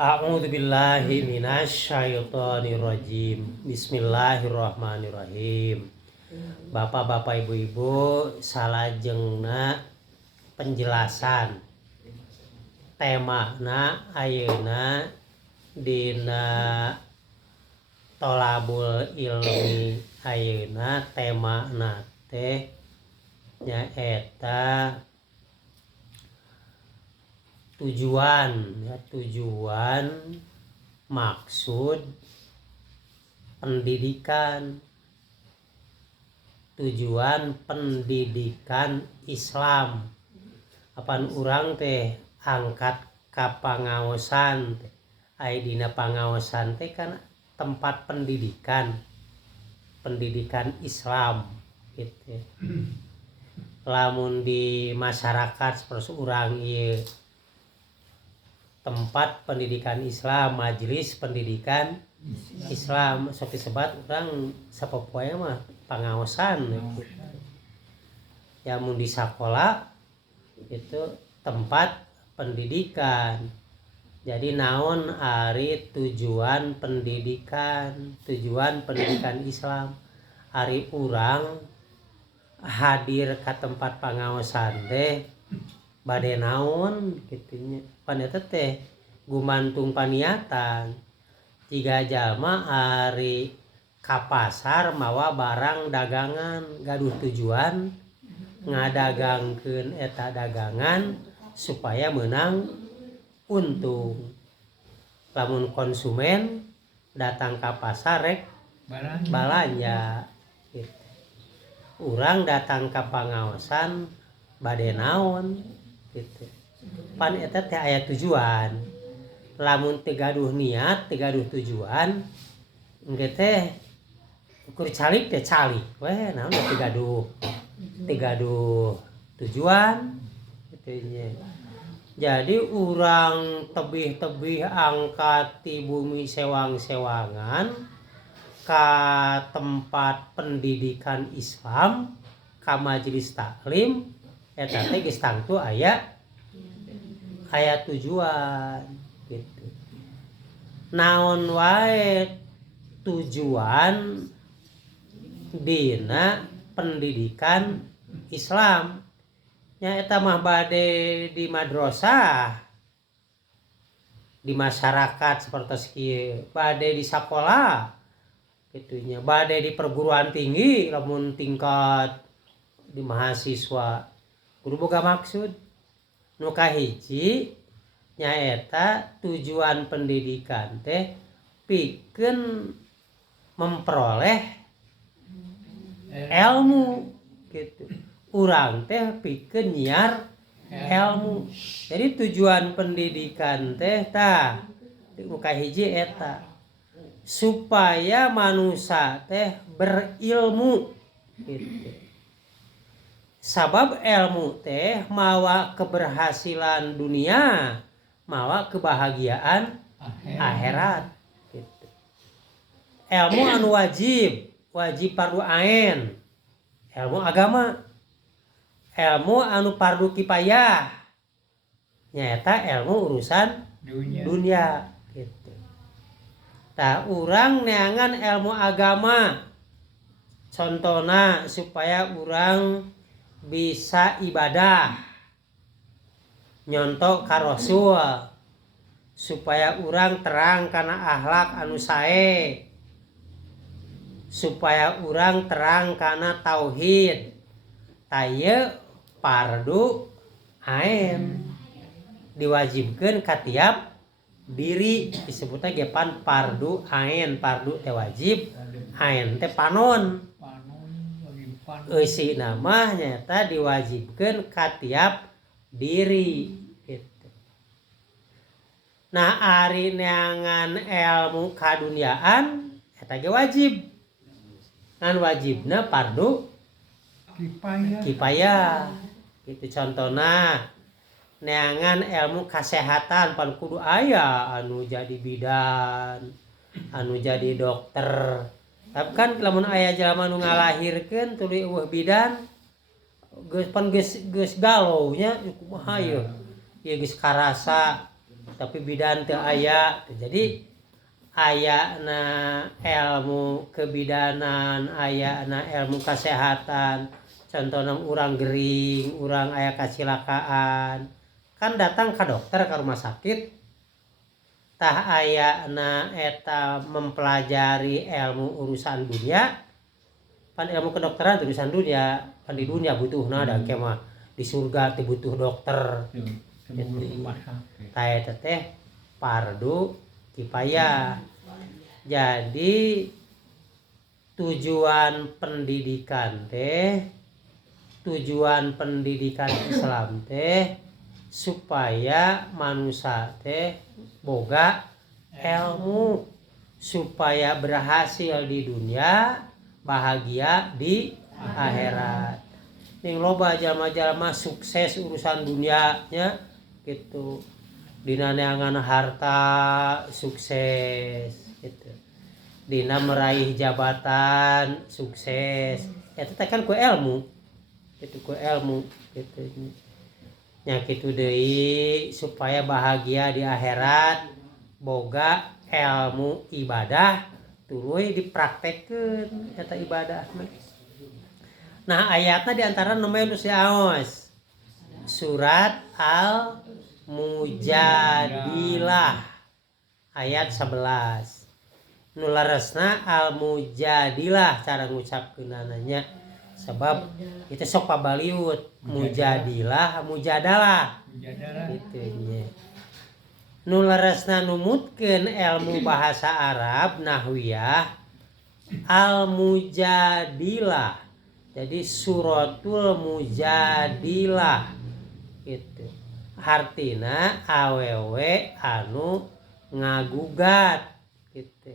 A'udzubillahi minasyaitonirrajim. Bismillahirrahmanirrahim. Bapak-bapak ibu-ibu, salajengna penjelasan temana ayeuna dina tolabul ilmi ayeuna temana teh nyaeta tujuan maksud pendidikan Islam. Apan urang teh angkat ka pangaosan teh aya dina pangaosan teh kan tempat pendidikan Islam gitu. Lamun di masyarakat seperti urang ieu tempat pendidikan Islam, majelis pendidikan Islam, sok disebat urang sapopoe mah pangaosan gitu. Ya mun di sakola itu tempat pendidikan. Jadi naon ari tujuan pendidikan Islam? Ari urang hadir ka tempat pangaosan teh bade naon kitunya. Paneta teh gumantung paniatan. Jiga jalma ari ka pasar mawa barang dagangan gaduh tujuan ngadagangkeun eta dagangan supaya menang untung. Lamun konsumen datang ka pasar rek balanja gitu. Urang datang ka pangaosan bade naon gitu. Pan eta teh aya tujuan. Lamun teu gaduh niat, teu gaduh tujuan, engke teh ukur calik teh calik we naon teu gaduh tujuan kitu nya. Jadi urang tebih-tebih angkat ti bumi sewang-sewangan ka tempat pendidikan Islam, ka majelis taklim eta teh geus tangtu aya tujuan gitu. Naon wae tujuan dina pendidikan Islam nya eta mah bade di madrasah, di masyarakat sapertos kieu, bade di sakola kitunya, bade di perguruan tinggi lamun tingkat di mahasiswa kudu boga maksud. Nu kahiji nyaeta tujuan pendidikan teh pikeun memperoleh ilmu gitu. Urang teh pikeun nyiar ilmu. Jadi tujuan pendidikan teh tah nu kahiji eta supaya manusia teh berilmu gitu. Sabab ilmu teh mawa keberhasilan dunia, mawa kebahagiaan akhirat gitu. Ilmu anu wajib fardu ain, ilmu agama. Ilmu anu fardu kifayah nyaeta ilmu urusan dunia gitu. Tah urang neangan ilmu agama contona supaya urang bisa ibadah nyontok ka Rasul, supaya urang terang kana akhlak anu sae, supaya urang terang kana tauhid. Taya fardu ain diwajibkeun ka tiap diri, disebutna ge pan fardu ain. Fardu teh wajib, ain teh panon. Eusina mah nyata diwajibkeun ka tiap diri gitu. Nah ari neangan ilmu kadunyaan eta ge wajib. Ngan wajibna fardu kifayah gitu. Contona neangan ilmu kesehatan pan kudu aya anu jadi bidan, anu jadi dokter. Tapi kan lamun aya jalma nu ngalahirkeun tuluy eueuh bidan geus galau nya kumaha ieu. Ieu geus karasa tapi bidan teu aya. Jadi ayana ilmu kebidanan, ayana ilmu kesehatan, contohnya urang gering, urang aya kecelakaan, kan datang ke dokter ke rumah sakit, tah ayana eta mempelajari ilmu urusan dunia, pan ilmu kedokteran urusan dunia, pan di dunia butuhna da kemah di surga teh butuh dokter. Tah eta teh fardu kifayah. Jadi tujuan pendidikan Islam teh supaya manusia teh boga ilmu supaya berhasil di dunia, bahagia di akhirat. Ning loba jalma-jalma sukses urusan dunianya gitu. Dina neangan harta sukses gitu. Dina meraih jabatan sukses. Eta teh kan ku ilmu. Itu ku ilmu gitu. Nya kitu deui supaya bahagia di akhirat, boga ilmu ibadah tuluy dipraktekkeun eta ibadah. Nah, ayatna di antara nu aos. Surat Al-Mujadilah ayat 11. Nu laresna Al-Mujadilah cara ngucapkeunana sebab itu sok pabaliut Mujadilah Mujadalah kitu nya. Nu laresna numutkeun ilmu bahasa Arab nahwiyah Al-Mujadilah. Jadi suratul Mujadilah gitu. Artina awewe anu ngagugat gitu.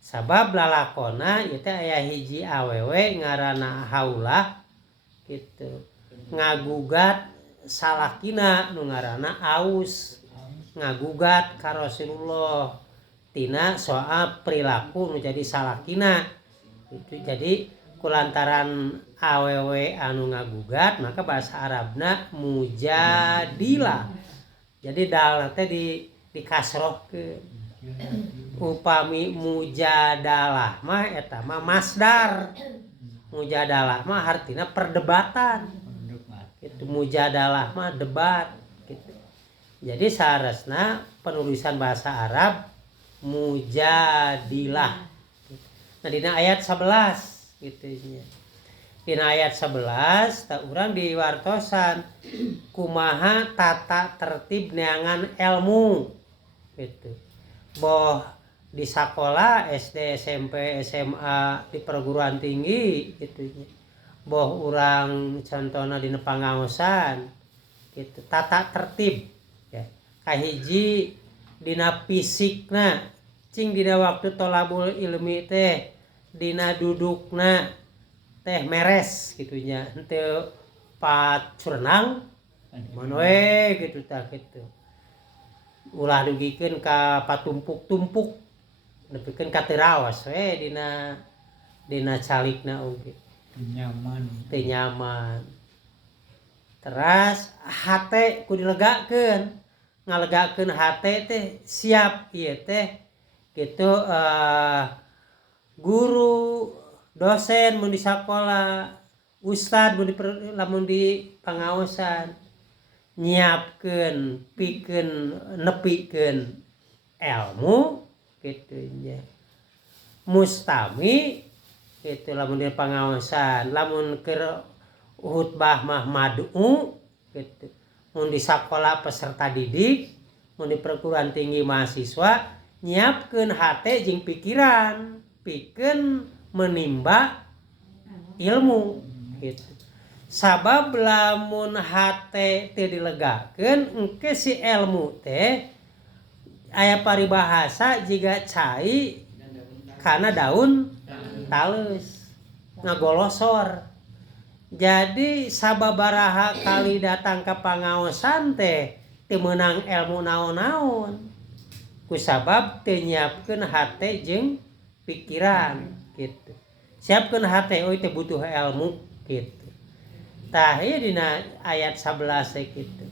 Sabab lalakona ieu teh aya hiji awewe ngaranna Haulah gitu. Ngagugat salakina nu ngaranna Aus. Ngagugat ka Rasulullah tina soal perilaku nu jadi salakina. Itu jadi kulantaran awewe anu ngagugat maka bahasa Arabna mujadilah. Jadi dal teh di kasrohkeun. Upami mujadalah mah eta mah masdar. Mujadalah mah artina perdebatan. Itu mujadalah mah debat gitu. Jadi saresna penulisan bahasa Arab mujadilah. Nah dina ayat 11 gitu nya. Dina ayat 11 tak urang diwartosan kumaha tata tertib neangan ilmu gitu. Boh di sekolah SD, SMP, SMA, di perguruan tinggi gitu nya. Boh urang contohna dina pangaosan gitu. Tata tertib ya. Kahiji dina fisikna cing dina waktu tolabul ilmi teh dina dudukna teh meres gitunya henteu pat curenang mun we gitu tah kitu ulah dugikeun ka patumpuk-tumpuk nepikeun ka teu raos we dina calikna oge teu nyaman. Teras hate kudu dilegakeun ngalegakeun hate teh siap ieu teh kitu guru, dosen mun di sakola, ustad mun di pangaosan nyiapkeun pikeun nepikeun ilmu kitu nya. Mustami kitu lamun di pangaosan, lamun keur khutbah mah mad'u kitu. Mun di sakola peserta didik, mun di perguruan tinggi mahasiswa nyiapkeun hate jeung pikiran pikeun menimba ilmu gitu. Sabab lamun hate teu dilegakeun engke si ilmu teh aya paribahasa jiga cai kana daun taleus ngagolosor. Jadi sababaraha kali datang ka pangaosan teh teu meunang ilmu naon-naon. Kusabab teu nyiapkeun hate jeung pikiran gitu. Siapkeun hate euy teh butuh ilmu gitu. Tah ieu dina ayat 11 kitu.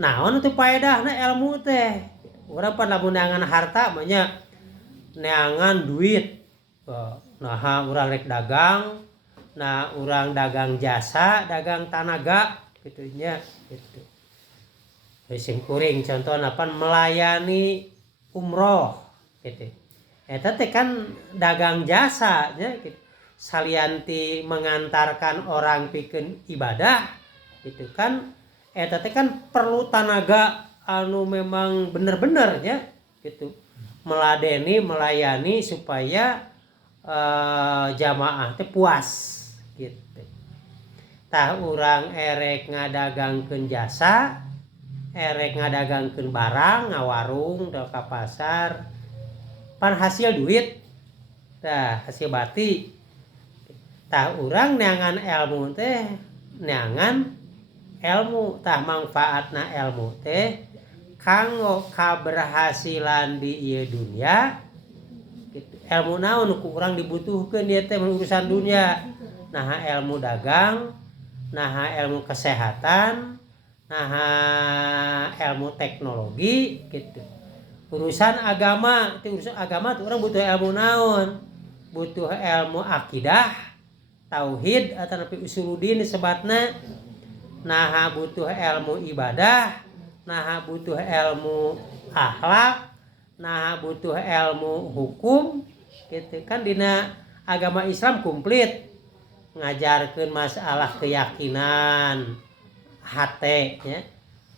naon atuh paedahna ilmu teh urang pan lamun neangan harta mah nya neangan duit nah urang rek dagang nah urang dagang jasa dagang tanaga kitu nya gitu sim kuring contohna pan melayani umroh gitu eta teh kan dagang jasa nya gitu salianti mengantarkan orang pikeun ibadah gitu kan eta teh kan perlu tenaga anu memang bener-bener ya gitu meladeni melayani supaya jamaah teh puas gitu tah urang erek ngadagangkeun jasa erek ngadagangkeun barang ngawarung da ka pasar pan hasil duit tah hasil bati tah urang neangan ilmu teh neangan ilmu tah manfaatna ilmu teh kanggo kaberhasilan di ieu dunya gitu. Ilmu naon ku urang dibutuhkeun ieu teh urusan dunya nah ilmu dagang nah ilmu kesehatan nah ilmu teknologi gitu urusan agama tuh urang butuh ilmu naon butuh ilmu akidah tauhid atau napi usuluddin sebatna nah butuh ilmu ibadah nah butuh ilmu akhlak nah butuh ilmu hukum gitu kan dina agama Islam komplit ngajarkeun masalah keyakinan hate ya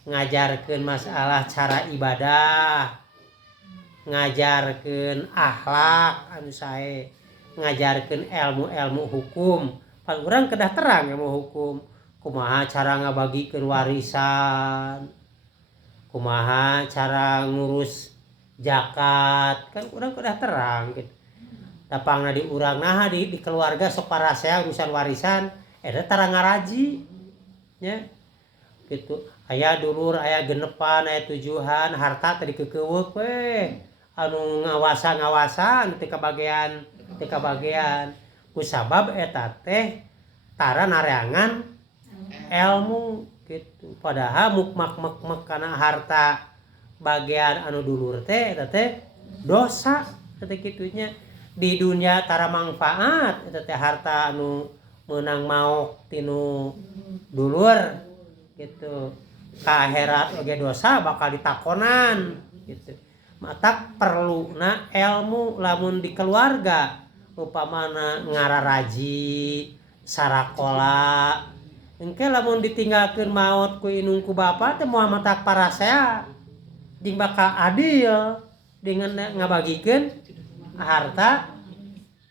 ngajarkeun masalah cara ibadah ngajarkeun akhlak anu sae ngajarkeun ilmu-ilmu hukum pan urang kedah terang ilmu hukum kumaha cara ngabagikeun warisan kumaha cara ngurus zakat kan urang kedah terang gitu dapangna di urang nah di keluarga sok parasea urusan warisan eta tara ngaraji nya gitu aya dulur aya genepan aya tujuhan harta teh dikeukeuk we anu ngawasa-ngawasan teu kabagean kusabab eta teh tara nareangan ilmu gitu padahal mukmak kana harta bagian anu dulur teh eta teh dosa teh kitunya di dunia tara manfaat eta teh harta anu meunang maok tinu dulur gitu ka akhirat oge dosa bakal ditakonan gitu mata perluna ilmu lamun di keluarga upamana ngararaji sarakola engke lamun ditinggalkeun maot ku inung ku bapa teh moal matak parasea jeung bakal adil dengan ngabagikeun harta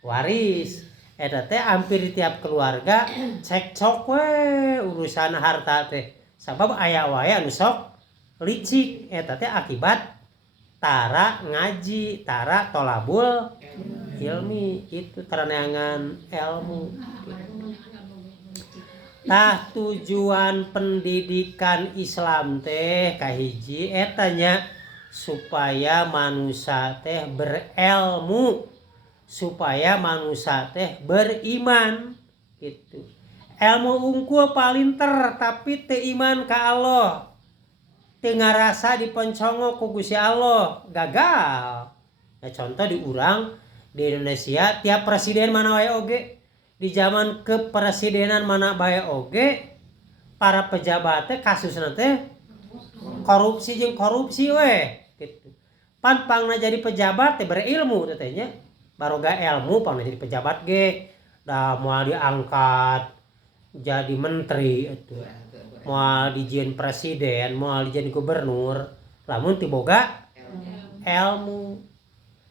waris eta teh hampir di tiap keluarga cekcok we urusan harta teh sabab aya wae anu sok licik eta teh akibat tara ngaji tara tolabul ilmi itu tara neangan ilmu tah tujuan pendidikan Islam teh kahiji eta nya supaya manusia teh berilmu supaya manusia teh beriman gitu ilmu unggul palinter tapi teu iman ka Allah teu ngarasa diponcongok ku Gusti Allah gagal ya contoh di urang di Indonesia tiap presiden mana wae oge di zaman kepresidenan mana bae oge para pejabat teh kasusna teh korupsi jeung korupsi we gitu pan pangna jadi pejabat teh berilmu teh nya baroga ilmu pangna jadi pejabat ge da moal diangkat jadi menteri itu moal dijieun presiden moal dijieun gubernur lamun teu boga ilmu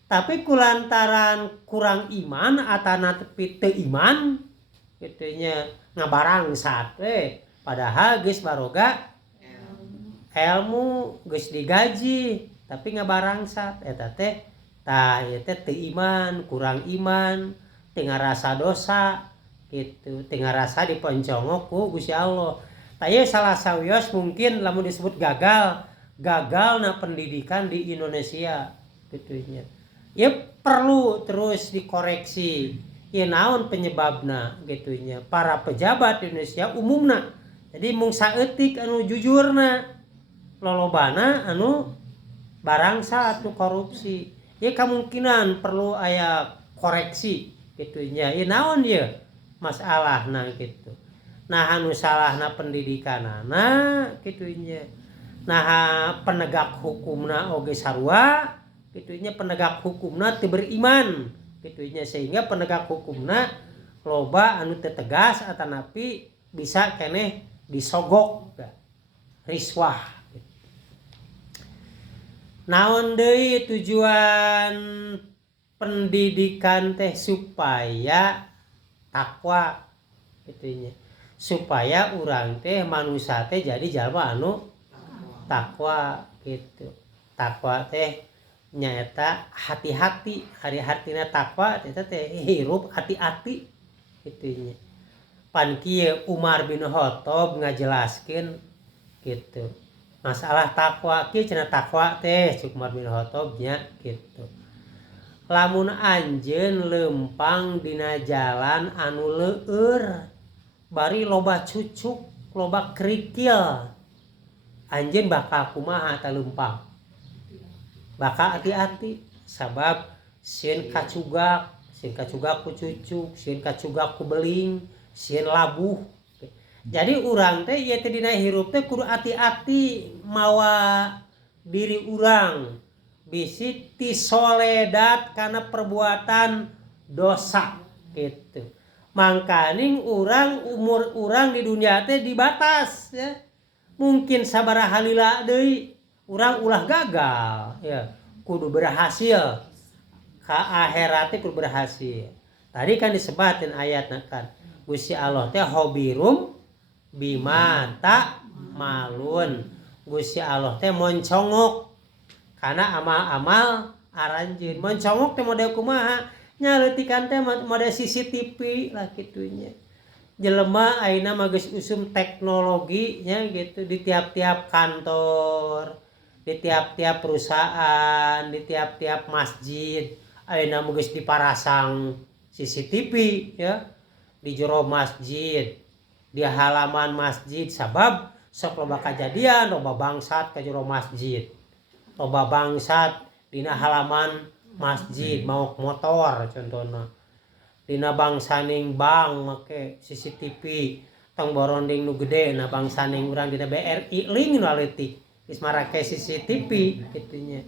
tapi kulantaran kurang iman atana tepi teu iman kitu nya ngabarangsat padahal geus baroga ilmu geus digaji tapi ngabarangsat eta teh tah ieu teh teu iman kurang iman teu ngarasa dosa gitu teu ngarasa diponcongok ku Gusti Allah tah ieu salah sawios mungkin lamun disebut gagalna pendidikan di Indonesia kitu nya ya perlu terus dikoreksi ya naon penyebabna gitu nya para pejabat di Indonesia umumna jadi mung saeutik anu jujurna lolobana anu barangsa atuh korupsi. Ya kemungkinan perlu aya koreksi gitu nya. Ieu naon ieu masalahna gitu. Nah anu salahna pendidikanana kitu nya. Nah penegak hukumna oge sarua kitu nya, penegak hukumna teu beriman kitu nya, sehingga penegak hukumna loba anu teu tegas atanapi bisa keneh disogok riswah. Naon deui tujuan pendidikan teh supaya takwa kitu nya, supaya urang teh manusia teh jadi jalma anu takwa gitu. Takwa teh nyaeta hati-hati, hari-hartina takwa teh hirup hati-hati kitu nya. Pan kieu Umar bin Khattab ngajelaskeun gitu. Masalah takwa kieu cenah takwa teh cuk Umar bin Khattab nya gitu. Lamun anjeun leumpang dina jalan anu leueur bari loba cucuk, loba kerikil, anjeun bakal kumaha ta leumpang? Bakal hati-hati sabab sieun kacugak ku cucuk, sieun kacugak ku beling, sieun labuh. Jadi urang teh ieu teh dina hirup teh kudu hati-hati mawa diri urang bisi ti soledad kana perbuatan dosa gitu. Mangkaning urang umur urang di dunia teh dibatas ya. Mungkin sabaraha lila deui urang ulah gagal ya, kudu berhasil ka akhirat teh kudu berhasil. Tadi kan disebatin ayatna kan Gusti Allah teh hobirum bima tak malun. Gusti Allah teh moncongok karena amal-amal aranjeun. Moncongok teh model kumaha? Nyaleutikan teh model CCTV lah kitunya. Jelema ayeuna mah geus usum teknologi nya gitu di tiap-tiap kantor, di tiap-tiap perusahaan, di tiap-tiap masjid. Ayeuna mah geus diparasang CCTV ya. Di jero masjid, di halaman masjid sabab sok loba kajadian loba bangsat ka jero masjid. Loba bangsat dina halaman masjid mau motor contohna. Dina bangsaning bank make CCTV tong boronding nu gede na bangsaning urang dina BRI ling nu leutik geus marake CCTV kitu nya.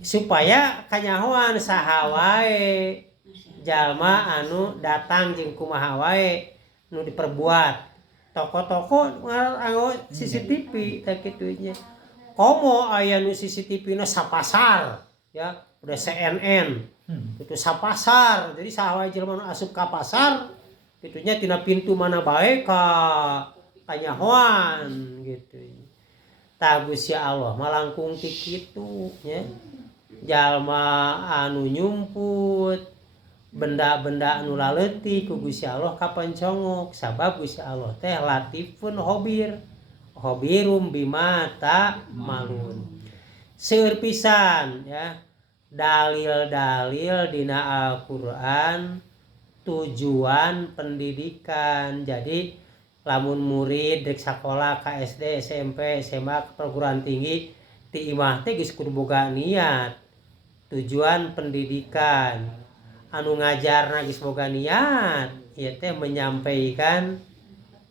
Supaya kanyahoan saha wae jalma anu datang jeung kumaha wae nu diperbuat. Toko-toko nganggo CCTV teh kitu nya. Komo aya nu CCTV-na sapasar ya, udah CNN itu sapasar. Jadi saha wae jelema nu asup ka pasar kitunya tina pintu mana bae ka kanyahoan gitu. Tah Gusti Allah malangkung ti kitu nya. Jalma anu nyumput benda-benda anu laleutik ku Gusti Allah kapancongok sabab Gusti Allah teh latifun hobir. Hobirum bima tak malun. Seueur pisan ya dalil-dalil dina Al-Qur'an tujuan pendidikan. Jadi lamun murid dek sakola ka SD, SMP, SMA, perguruan tinggi ti imah teh geus kudu boga niat. Tujuan pendidikan anu ngajarna geus boga niat ieu teh menyampaikan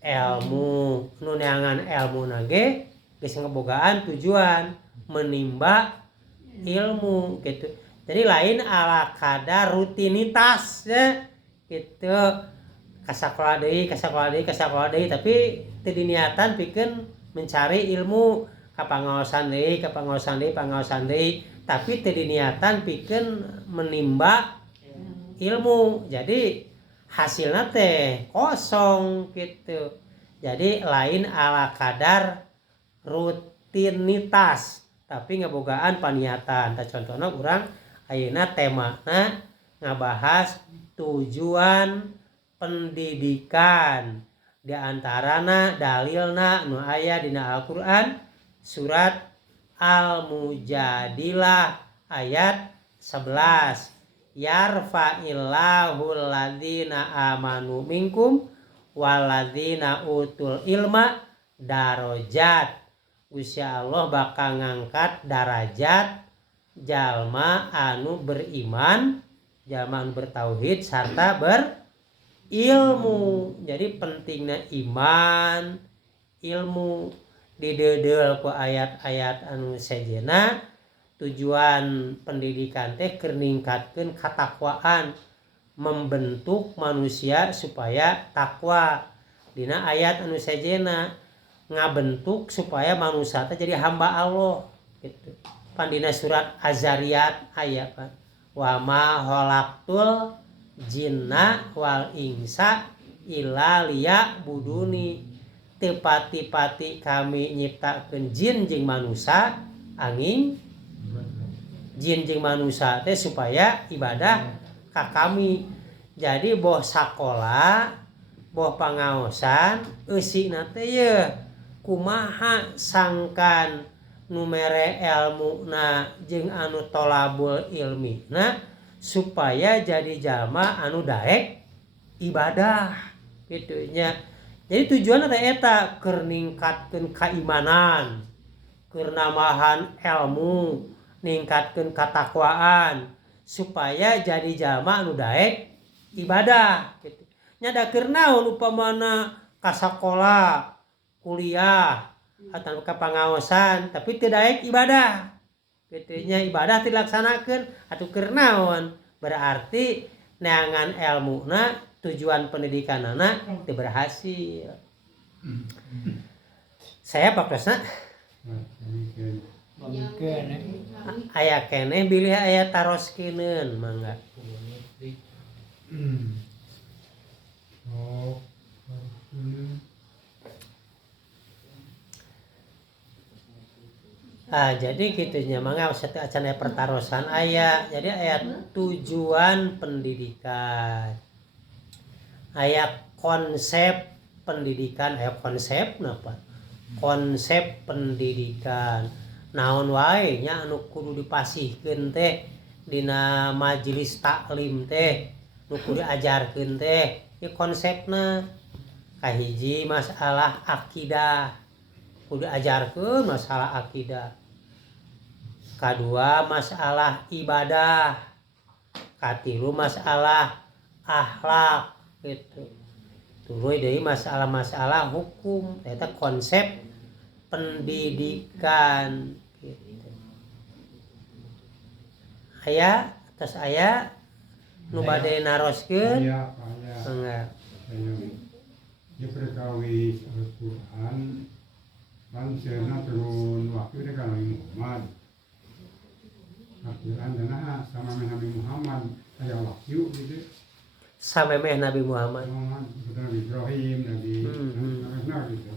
ilmu. Nu neangan ilmuna ge geus ngebogaan tujuan menimba ilmu gitu. Jadi lain ala kadar rutinitas ya gitu. Kasakola deui tapi teu diniatan pikeun mencari ilmu kapangaosan deui tapi teu diniatan pikeun menimba ilmu. Jadi hasilna teh kosong gitu. Jadi lain ala kadar rutinitas tapi ngabogaan paniatan. Tah contohna urang ayeuna temana ngabahas tujuan pendidikan. Di antarana dalilna nu aya dina Al-Qur'an surat Al-Mujadilah ayat 11. Yarfa'illahu alladzina amanu minkum walladzina utul ilma darajat Gusti Allah bakal ngangkat darajat jalma anu beriman, jalma anu bertauhid sarta berilmu. Jadi pentingnya iman, ilmu didedel ku ayat-ayat anu sejenna. Tujuan pendidikan teh keur ningkatkeun katakwaan, membentuk manusia supaya takwa. Dina ayat anu sejenna ngabentuk supaya manusia teh jadi hamba Allah gitu. Pandina surat Az-Zariyat ayat kan. Wa ma khalaqtul jinna wal insa illa liya'buduni. Teu pati-pati kami nyiptakeun jin jeung manusia angin jin jeung manusia teh supaya ibadah ka kami. Jadi boh sakola, boh pangaosan eusina teh ye kumaha sangkan nu mere elmuna jeung anu tolabul ilmina supaya jadi jalma anu daek ibadah kitu nya. Jadi tujuanna teh eta keur ningkatkeun keimanan, keur nambahan ilmu, ningkatkeun katakwaan supaya jadi jalma anu daek ibadah kitu. Nya da keur naon upamana ka sakola, kuliah atau ke pangaosan tapi teu daek ibadah kitu nya, ibadah dilaksanakeun atuh keur naon, berarti neangan ilmuna, tujuan pendidikanana teu berhasil. Saya pakrosna aya keneh bilih aya taroskeun mangga. Jadi gitunya mangga satu acan aya pertarosan aya. Jadi aya tujuan pendidikan. Aya konsep pendidikan, aya konsep napa? Konsep pendidikan. Naon wae nya anu kudu dipasihkeun teh dina majelis taklim teh, nu kudu diajarkeun teh, ieu konsepna. Kahiji masalah akidah. Kudu diajarkeun masalah akidah. Kadua masalah ibadah. Katilu masalah akhlak gitu. Tuluy deui masalah-masalah hukum. Eta konsep pendidikan gitu. Aya tos aya nu bade naroskeun? Enggak. Dia perkawis Al-Quran kan seuna turun waktu dia kalau Muhammad Al-Quran dana sama Nabi Muhammad aya waktu gitu Samemeh Nabi Muhammad. Nabi Ibrahim, Nabi gitu.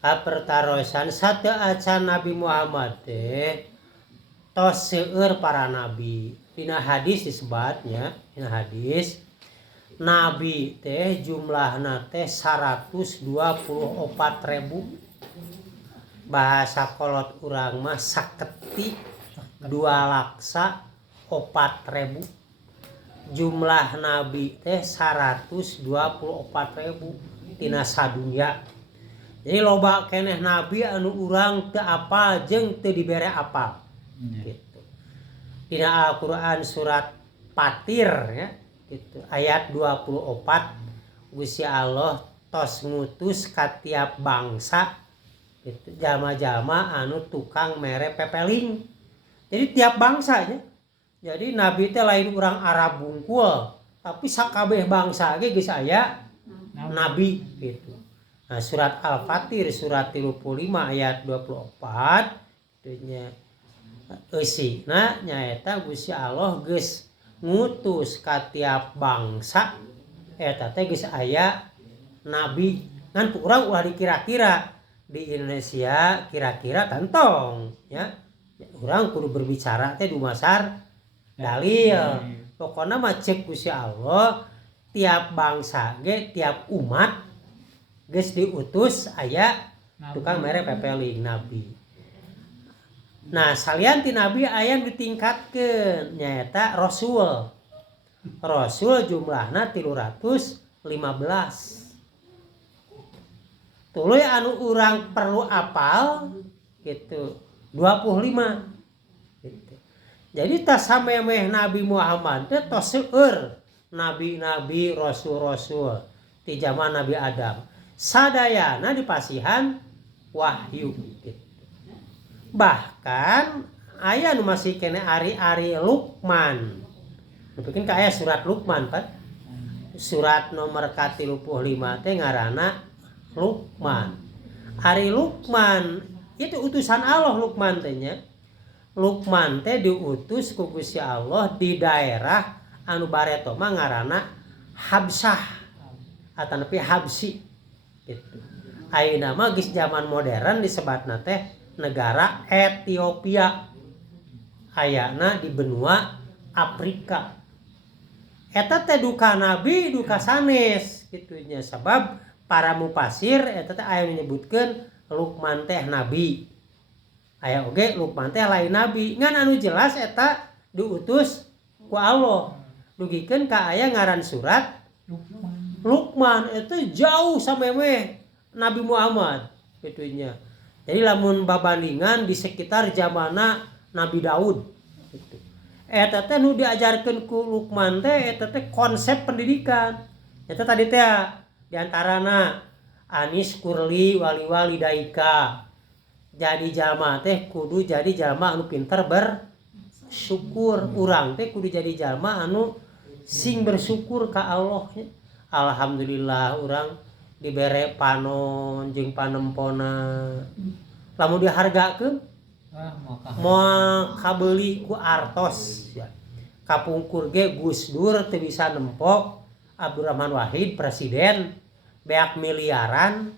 Pertarosan satu acan Nabi Muhammad teh tos seueur para nabi. Dina hadis disebutnya, dina hadis nabi teh jumlahna teh 124.000. Bahasa kolot urang mah saketi 2.04.000. Jumlah nabi teh 124.000 tina sadunya. Jadi loba keneh nabi anu urang teu apal jeung teu dibere apal. Gitu. Dina Al-Qur'an surat Fatir ya, gitu. Ayat 24 Gusti Allah tos ngutus ka tiap bangsa gitu, jalma-jalma anu tukang mere pepeling. Jadi tiap bangsa ya. Jadi nabi teh lain urang Arab bungkul, tapi sakabeh bangsa ge geus aya nabi gitu. Nah, surat Al-Fatir surat 35 ayat 24 kitu nya. Eusina nyaeta Gusti Allah geus ngutus ka tiap bangsa eta teh geus aya nabi. Ngan ku urang ulah dikira-kira di Indonesia kira-kira tantong ya. Urang kudu berbicara teh dumasar dalil. Pokona mah cek Gusti Allah tiap bangsa ge tiap umat geus diutus aya tukang mere pepeling nabi. Nah, salian ti nabi aya ditingkatkeun nyaeta rasul. Rasul jumlahna 315. tuluy anu urang perlu apal gitu 25 gitu. Jadi tas samemeh Nabi Muhammad teh tos seueur nabi-nabi rasul-rasul di zaman Nabi Adam sadayana dipasihan wahyu gitu. Bahkan aya nu masih kene ari-ari Luqman. Bikin ka aya surat Luqman kan. Surat nomor 35 teh ngaranna Luqman. Ari Luqman itu utusan Allah Luqman teh nya. Luqman teh diutus ku Gusti Allah di daerah anu bareto mah ngaranna Habsah atau nepi Habsi gitu. Ayeuna mah geus zaman modern disebatna teh negara Ethiopia. Ayana di benua Afrika. Eta teh duka nabi duka sanes gitunya sabab para mufasir eta teh aya menyebutkeun Luqman teh nabi. Aya oge Luqman teh lain nabi. Ngan anu jelas eta diutus ku Allah. Dugikeun ka aya ngaran surat Luqman itu jauh samemeh Nabi Muhammad gitunya. Jadi lamun babandingan di sekitar zamana Nabi Daud gitu. Eta teh nu diajarkeun ku Luqman teh eta teh konsep pendidikan. Eta tadi teh diantarana Anis Kurli wali-wali daika. Jadi jalma teh kudu jadi jalma anu pinter bersyukur. Urang teh kudu jadi jalma anu sing bersyukur ka Allah. Alhamdulillah urang dibere panon jeung panempona. Lamun dihargakeun moal kabeuli ku artos ya. Kapungkur ge Gus Dur teu bisa nempok Abdurrahman Wahid presiden beak miliaran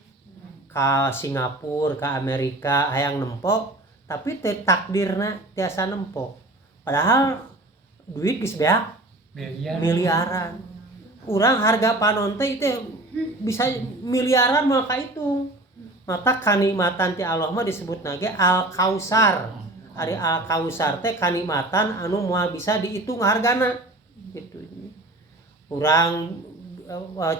ka Singapura ka Amerika hayang nempok tapi teu takdirna tiasa nempok. Padahal duit geus beak miliaran. Urang harga panon teh bisa miliaran moal kaitung. Mata kanikmatan ti Allah mah disebutna ge Al-Kausar. Ari Al-Kausar teh kanikmatan anu moal bisa dihitung hargana gitu. Urang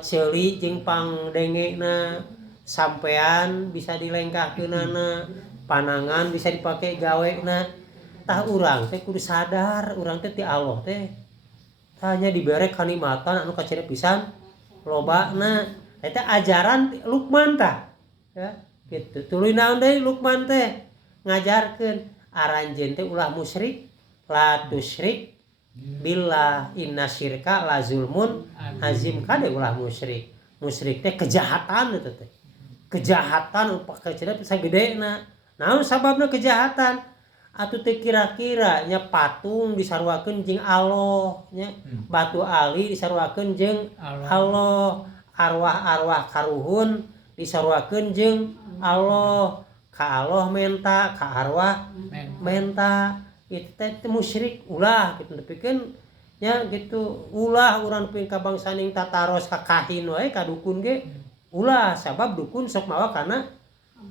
ceuli jeung pangdengena sampean bisa dilengkahkeunana, panangan bisa dipake gawena. Tah urang teh kudu sadar urang teh ti Allah teh hanya dibere kanikmatan anu kacenah pisan lobana. Eta ajaran Luqman tah. Ya, gitu. Tuluy naon deui Luqman teh ngajarkeun aranjeun teh ulah musyrik, la tusyrik billah inna syirka la zulmun azim kade ulah musyrik. Musyrik teh kejahatan eta teh. Kejahatan upakeun sagedena. Naon sababna kejahatan? Atuh teh kira-kira nya patung disarwakeun jeung Allah nya. Batu ali disarwakeun jeung Allah. Arwah-arwah karuhun disarwakeun jeung Allah. Ka Allah menta, ka arwah menta. Itu teh musyrik ulah kitu nepikeun nya gitu. Ulah urang pikeun ka bangsaning tataros ka kahin wae ka dukun ge ulah sabab dukun sok mawa kana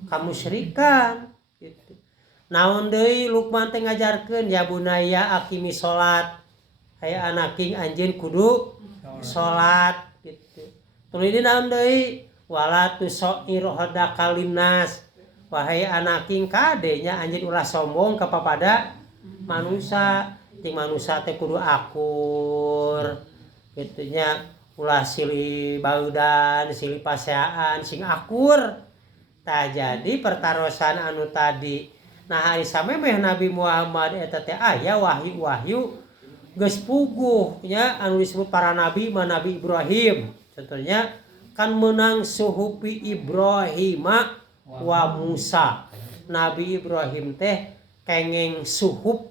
kamusyrikan gitu. Naon deui Luqman teh ngajarkeun ya bunaya aqimi salat. Aya anaking anjeun kudu salat gitu. Tuluy di naon deui wala tusair hadaka linnas. Wahai anaking kade nya anjeun ulah sombong kepada manusia. Ting manusia teh kudu akur kitu nya. Ulah silih baudan, silih paseaan sing akur. Tah jadi pertarosan anu tadi. Nah ari samemeh Nabi Muhammad eta teh aya wahyu-wahyu geus puguh nya anu disebut para nabi mah Nabi Ibrahim. Contohnya kan menang suhupi Ibrahim wa Musa. Nabi Ibrahim teh kengeng suhup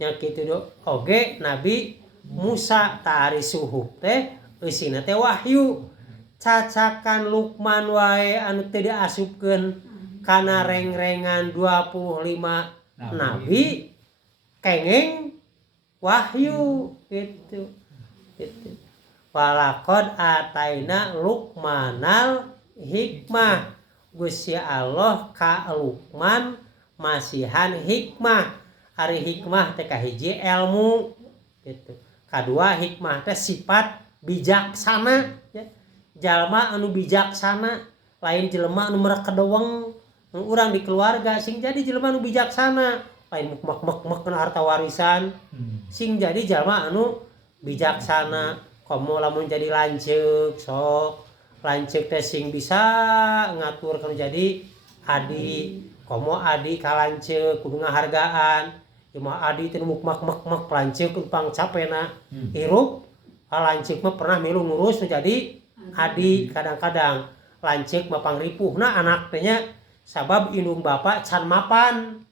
nya kitu do oge Nabi Musa tari suhup teh eusina teh wahyu. Cacakan Luqman wae anu teu diasupkeun kana reng-rengan 25 nabi kengeng wahyu gitu. Gitu. Walaqad ataina Luqmanal hikmah. Gusti Allah ka Luqman masihan hikmah. Ari hikmah teh kahiji ilmu gitu. Kadua hikmah teh sifat bijaksana ya. Jalma anu bijaksana lain jelema anu meurah kedeweng urang di keluarga sing jadi jelema anu bijaksana lain mek harta warisan sing jadi jelema anu bijaksana komo lamun jadi lanceuk sok lanceuk teh sing bisa ngatur kana jadi adi komo adi ka lanceuk kudu ngahargaan imah adi teh mek lanceuk pang capena hirup lanceuk mah pernah milu ngurus nu jadi adi kadang-kadang lanceuk mah pangripuhna anak teh nya sabab indung bapak can mapan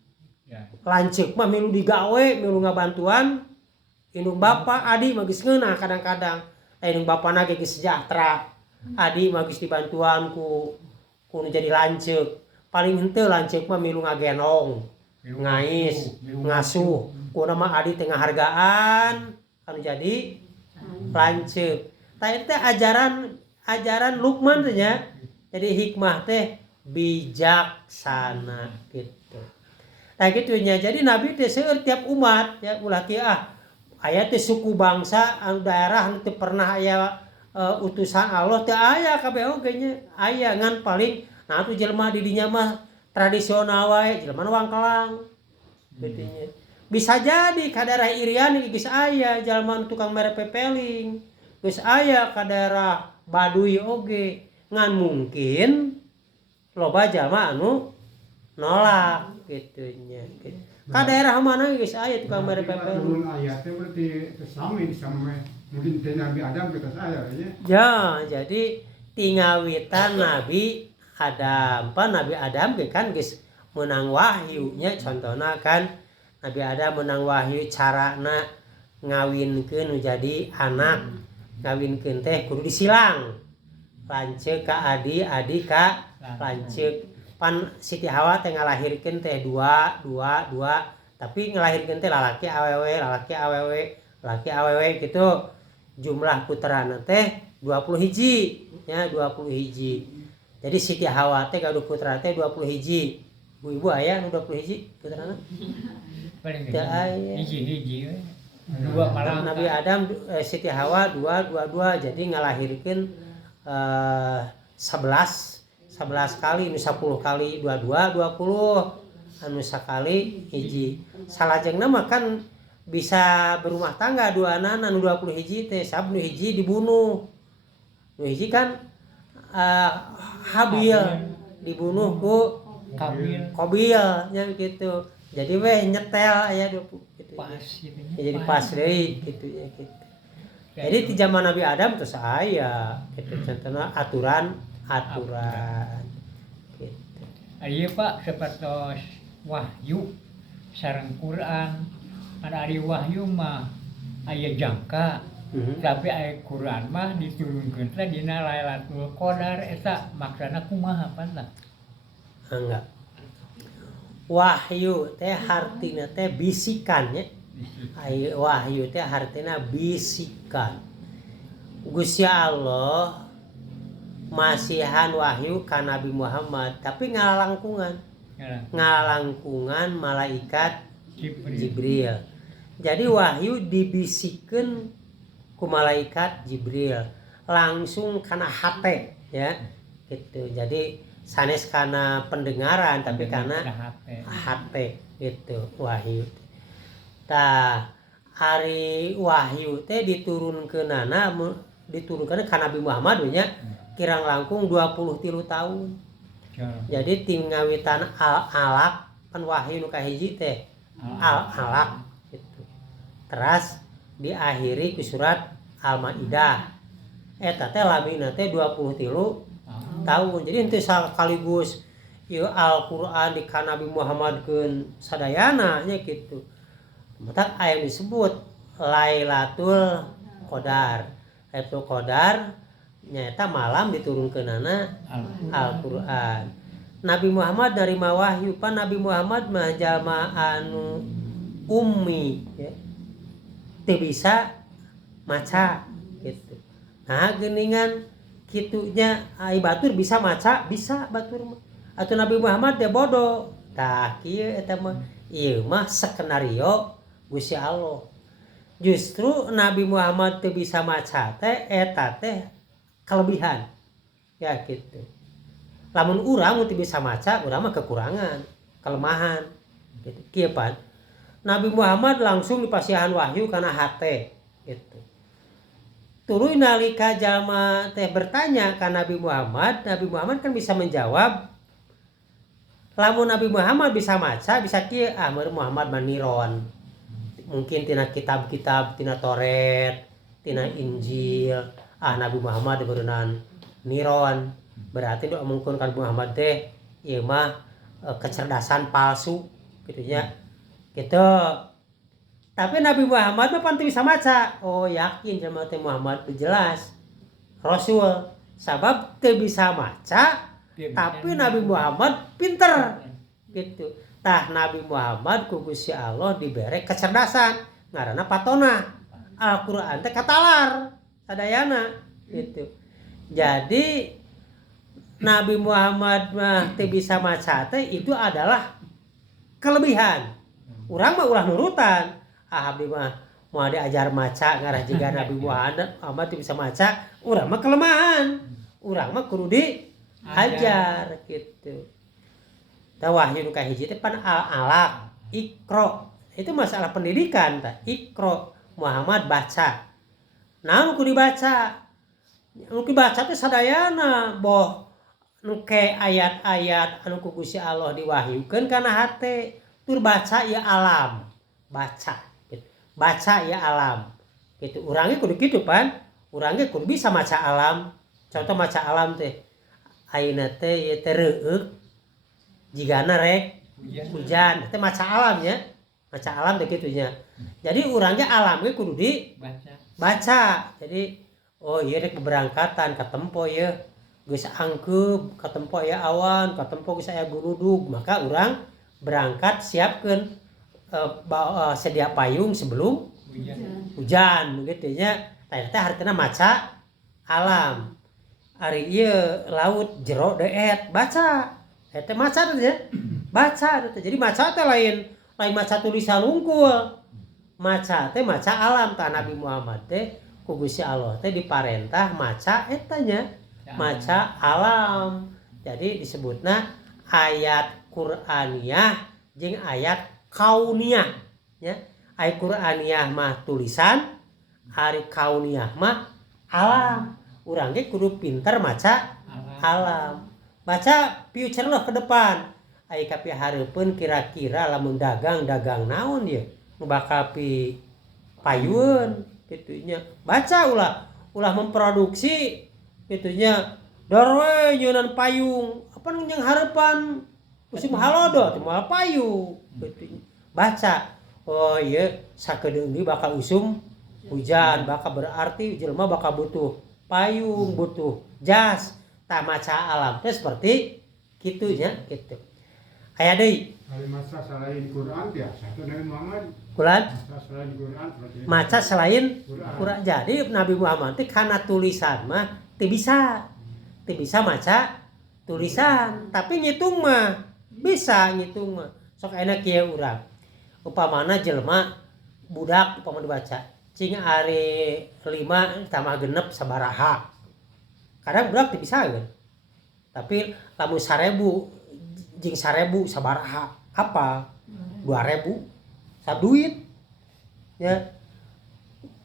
lanceuk mah milu digawe milu ngabantuan indung bapak adi mah geus ngeunah kadang-kadang indung bapana ge geus sejahtera adi mah geus dibantuan ku nu jadi lanceuk paling henteu lanceuk mah milu ngagenong ngais ngasuh kuna mah adi teh ngahargaan anu jadi lanceuk tah teh ajaran Luqman teh nya jadi hikmah teh bijaksana gitu. Nah gitu nya jadi Nabi teh seueur tiap umat ya ulah teh aya teh suku bangsa anu daerah anu teu pernah aya utusan Allah teh aya kabeh oge nya aya ngan paling nah atuh jelema di dinya mah tradisional wae jelema wangkelang gitu nya. Bisa jadi ka daerah Irian geus aya jelema tukang mere pepeling geus aya ka daerah Baduy oge ngan mungkin loba jalma anu nolak gitu nya gitu. Ka daerah mana geus aya tukang mere pepeling turun ayatnya berarti sami sama mungkin teh Nabi Adam kita saya ya. Ya, jadi tingawitan Nabi Adam. Nabi Adam ge kan geus meunang wahyu nya contona kan Nabi Adam meunang wahyu carana ngawinkeun nu jadi anak. Ngawinkeun teh kudu disilang. Lanceuk ka adi, adi ka lanceuk. Pan Siti Hawa teh ngalahirkeun teh dua, tapi ngalahirkeun teh lalaki awewe gitu. Jumlah puterana teh 20 hiji ya 20 hiji. Jadi Siti Hawa teh gaduh putra teh 20 hiji. Ibu aya anu 20 hiji puterana? Paling hiji dua malam Nabi Adam Siti Hawa 2 jadi ngalahirkeun 11 kali nu 10 kali 22 20 anu sakali hiji. Salajengna mah kan bisa berumah tangga dua anak anu 20 hiji teh sab nu hiji dibunuh. Nu hiji kan Habil dibunuh ku Qabil nya gitu. Jadi weh nyetel aya 20 gitu. pas gitu nya. Jadi pas deui gitu ya gitu. Jadi di zaman Nabi Adam terus aya gitu contohna aturan gitu. Ieu Pak sapertos wahyu sareng Quran. Ada ari wahyu mah aya jangka. Tapi aya Quran mah diturunkeun teh dina Lailatul Qadar eta maksana kumaha pan tah? Enggak. Wahyu teh hartina teh bisikan ya. Wahyu teh hartina bisikan. Gusti Allah masihan wahyu ka Nabi Muhammad tapi ngalalangkungan. Ngalalangkungan malaikat Jibril. Jadi wahyu dibisikeun ku malaikat Jibril langsung kana hate ya. Gitu. Jadi sanes kana pendengaran tapi kana hate gitu wahyu. Tah hari wahyu teh diturunkeunana ka Nabi Muhammad nya kirang langkung 23 tahun. Jadi tingawitan alaq pan wahyu nu kahiji teh alaq gitu. Terus diakhiri ku surat Al-Maidah. Eta teh lamina teh 23 tahun. Jadi henteu sakaligus ieu Al-Qur'an di ka Nabi Muhammadkeun sadayana nya kitu. Matak aya disebut Lailatul Qadar. Lailatul Qadar nyaeta malam diturunkeunana Al-Qur'an. Nabi Muhammad narima wahyu pan Nabi Muhammad mah jalma anu ummi ya. Teu bisa maca gitu. Nah geuningan kitunya ai batur bisa maca bisa batur mah. Atuh Nabi Muhammad teh bodoh. Tah kieu eta mah ieu mah skenario Gusti Allah. Justru Nabi Muhammad teu bisa maca teh eta teh kelebihan. Ya gitu. lamun urang mun teu bisa maca urang mah kekurangan kelemahan gitu kieu pan Nabi Muhammad langsung dipasihan wahyu kana hate gitu tuluy nalika jalma teh bertanya ka Nabi Muhammad kan bisa menjawab lamun Nabi Muhammad bisa maca bisa kieu meureun Muhammad maniron mungkin tina kitab-kitab tina Toret tina Injil Nabi Muhammad beureunan niron berarti doa mungkin kan Muhammad teh ieu mah kecerdasan palsu gitu nya gitu tapi Nabi Muhammad mah pan teu bisa maca yakin jelema teh Muhammad teu jelas rasul sabab teu bisa maca tapi Nabi Muhammad pinter gitu tah Nabi Muhammad ku Gusti Allah dibere kecerdasan ngaranna patona Al-Qur'an teh katalar sadayana gitu jadi Nabi Muhammad mah teu bisa maca teh itu adalah kelebihan urang mah ulah nurutan abdi mah moal diajar maca ngarah jiga Nabi Muhammad teu bisa maca urang mah kelemahan urang mah kudu diajar gitu tah wahyu nu kahiji teh pan al-alaq iqra itu masalah pendidikan tah iqra Muhammad baca naon kudu dibaca nu dibaca teh sadayana boh nu ke ayat-ayat anu ku Gusti Allah diwahyukeun kana hate tur baca ya alam baca gitu. Baca ya alam gitu urang kudu kitu pan urang kudu bisa maca alam contoh maca alam teh ayeuna teh ieu teh reueuk jigana rek hujan teh maca alam nya maca alam teh kitu nya jadi urang ge alam ge kudu baca jadi ieu rek keberangkatan ka tempo ieu geus angkeup ka tempo aya awan ka tempo geus aya gurudug maka urang berangkat siapkeun sedia payung sebelum hujan gitu nya tah hartena maca alam ari ieu laut jero deet baca eta maca teh baca teh jadi maca teh lain maca tulisan unggul maca teh maca alam tah Nabi Muhammad teh ku Gusti Allah teh diparentah maca eta nya maca alam jadi disebutna ayat Qur'aniyah jeung ayat kauniyah nya ayat Qur'aniyah mah tulisan ari kauniyah mah alam urang ge kudu pinter maca alam baca future lah ke depan aya kapihareupeun kira-kira lamun dagang naon ieu nu bakal payun kitu nya baca ulah memproduksi kitu nya dorwe nyeunan payung apa nu yang harapan musim halodo teh moal payung kitu baca ieu sakedeung ieu bakal usum hujan bakal berarti jelema bakal butuh payung butuh jas tah maca alam teh seperti kitu nya kitu aya deui maca selain Quran biasa itu Nabi Muhammad maca selain Quran jadi Nabi Muhammad teh kana tulisan mah teu bisa maca tulisan tapi ngitung mah bisa ngitung mah sok enak kieu urang upamana jelema budak upama dibaca cing ari 5 tambah genep sabaraha kadang budak teu bisa kan tapi lamun 1000 jeung 1000 sabaraha apa 2000 saduit ya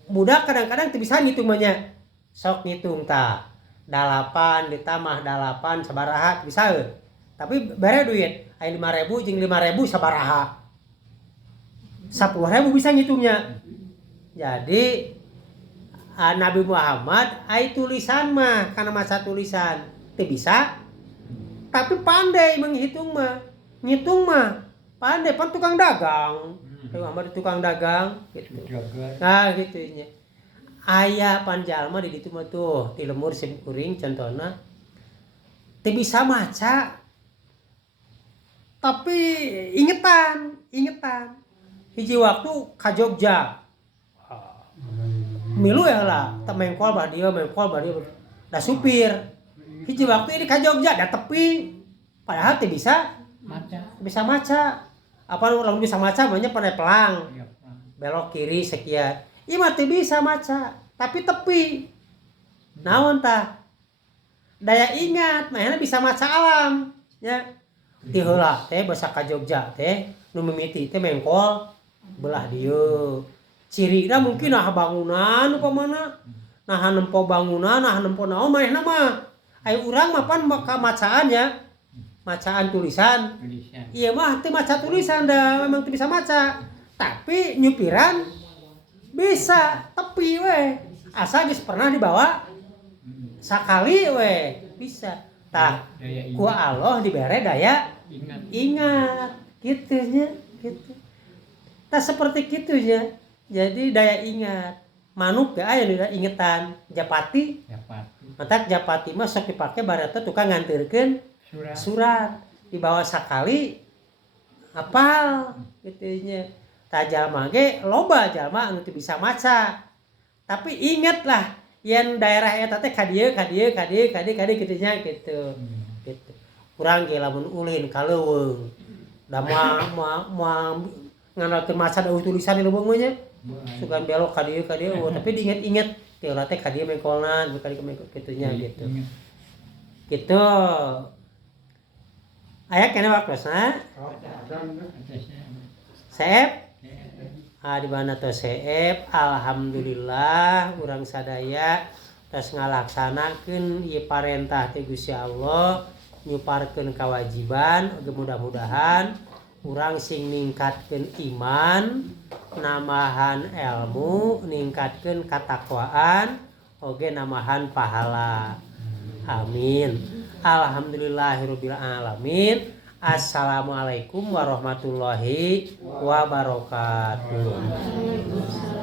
budak kadang-kadang teu bisa ngitung mah nya sok ngitung tah 8 ditambah 8 sabaraha teu bisa tapi bare duit aya 5.000 jeung 5.000 sabaraha 10.000 bisa ngitungnya jadi Nabi Muhammad aya tulisan mah kana maca tulisan teu bisa tapi pandai menghitung mah ngitung mah pandai pan tukang dagang Muhammad tukang dagang gitu nah gitu nya aya pan jalma di ditu mah tuh di lemur sim kuring contohna teu bisa maca tapi ingetan hiji waktu ka Jogja milu ya lah mengkol bah dia da supir hiji waktu ini ka Jogja da tepi padahal teu bisa maca apa lamun bisa maca mah nya pandai pelang belok kiri sekian ieu mah teu bisa maca tapi tepi naon tah daya ingat manehna bisa maca alam nya. Ti heula teh basa ka Jogja teh nu mimiti teh mengkol belah dieu. Cirina mungkin nah bangunan upamana, nah nempo bangunan, nah nempo naon manehna mah. Aya urang mah pan macaan ya. Macaan tulisan. Tulisan. Iya mah teu maca tulisan dah, memang teu bisa maca. Tapi nyupiran bisa, tepi we. Asal geus pernah dibawa sakali we, bisa. Tah, Daya ku Allah dibere daya ingat gitu nya, gitu. Tah seperti kitu nya. Jadi daya ingat. Manuk ge aya daya ingetan, japati. Matak japati mah sok dipake barata tukang nganterkeun surat. Dibawa sakali hafal kitu nya. Tah jalma ge loba jalma anu teu bisa maca. Tapi ingetlah yen daerah eta teh ka dieu kitu nya gitu. Gitu. Urang ge lamun ulin ka leuweung da moal ngandalkeun maca da tulisan di leuweung nya. Sugan belok ka dieu tapi diinget-inget teh urang teh ka dieu mengkolna kitu nya gitu. Gitu. Aya keneh waktosna? Saep? Di mana tuh Saep? Alhamdulillah urang sadaya tos ngalaksanakeun ieu parentah ti Gusti Allah nyuparkeun kewajiban. Oge mudah-mudahan urang sing ningkatkeun iman, namahan ilmu, ningkatkeun katakwaan, oge namahan pahala. Amin. Alhamdulillahirabbil alamin. Assalamualaikum warahmatullahi wabarakatuh.